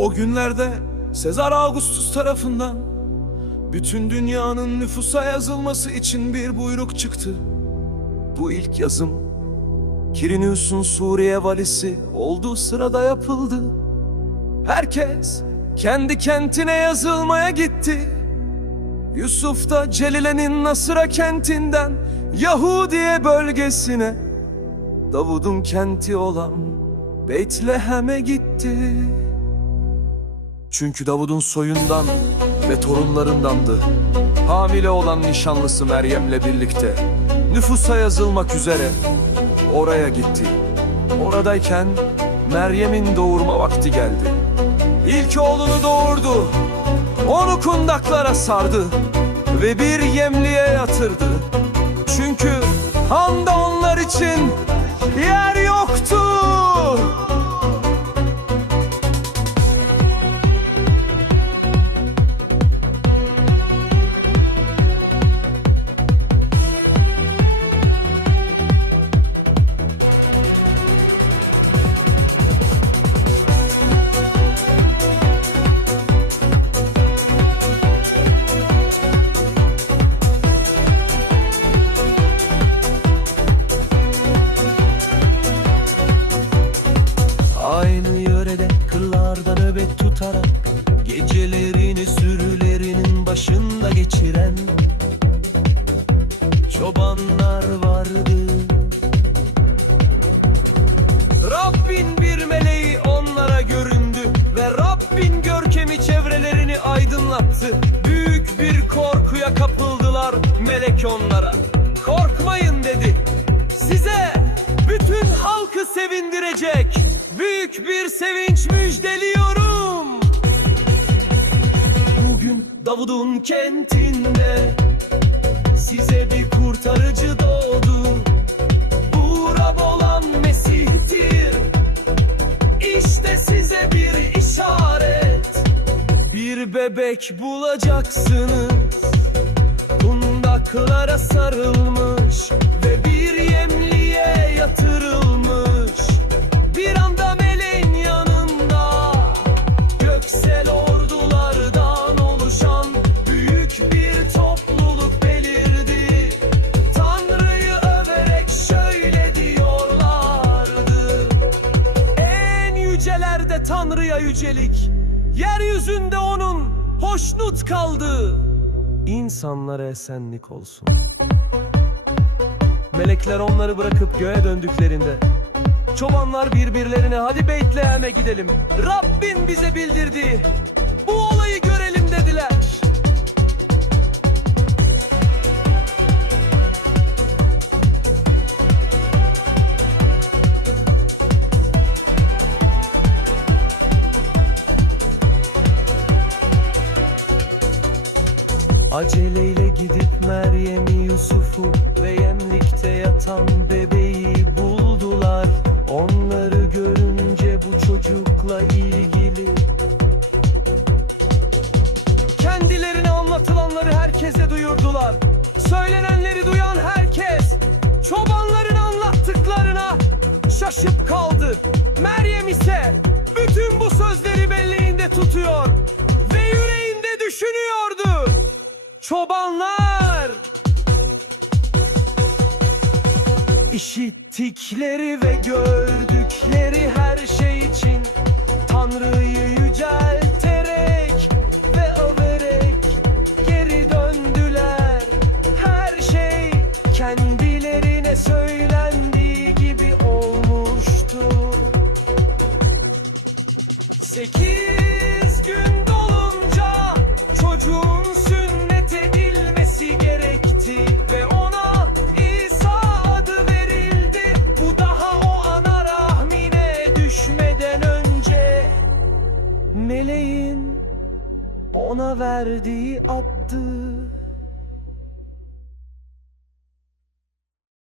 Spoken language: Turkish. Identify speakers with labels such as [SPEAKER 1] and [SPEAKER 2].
[SPEAKER 1] O günlerde Sezar Augustus tarafından bütün dünyanın nüfusa yazılması için bir buyruk çıktı. Bu ilk yazım Kirinius'un Suriye valisi olduğu sırada yapıldı. Herkes kendi kentine yazılmaya gitti. Yusuf da Celile'nin Nasıra kentinden Yahudiye bölgesine Davud'un kenti olan Beytlehem'e gitti. Çünkü Davud'un soyundan ve torunlarındandı. Hamile olan nişanlısı Meryem'le birlikte nüfusa yazılmak üzere oraya gitti. Oradayken Meryem'in doğurma vakti geldi. İlk oğlunu doğurdu. Onu kundaklara sardı ve bir yemliğe yatırdı. Çünkü handa onlar için yer yoktu. Tutarak Gecelerini sürülerinin başında geçiren Çobanlar vardı. Rabbin bir meleği onlara göründü Ve Rabbin görkemi çevrelerini aydınlattı. Büyük bir korkuya kapıldılar melek onlara. Korkmayın dedi Size bütün halkı sevindirecek. Büyük bir sevinç müjdeliyorum Bugün Davud'un kentinde. Size bir kurtarıcı doğdu. Bu Rab olan Mesih'tir. İşte size bir işaret. Bir bebek bulacaksınız. Kundaklara sarılmış yücelik Yeryüzünde onun hoşnut kaldığı İnsanlara esenlik olsun. Melekler onları bırakıp göğe döndüklerinde Çobanlar birbirlerine hadi Beytlehem'e gidelim. Rabbin bize bildirdiği Aceleyle gidip Meryem'i Yusuf'u ve yemlikte yatan bebeği buldular. Onları görünce bu çocukla ilgili Kendilerine anlatılanları herkese duyurdular. Söylenenleri duyan herkes Çobanların anlattıklarına şaşıp kaldı. Meryem ise bütün bu sözleri belleğinde tutuyor Ve yüreğinde düşünüyordu Çobanlar! İşittikleri ve gördükleri her şey için Tanrı'yı yücelterek ve överek geri döndüler. Her şey kendilerine söylendiği gibi olmuştu. Sekiz ve ona İsa adı verildi. Bu daha o ana rahmine düşmeden önce meleğin ona verdiği addı.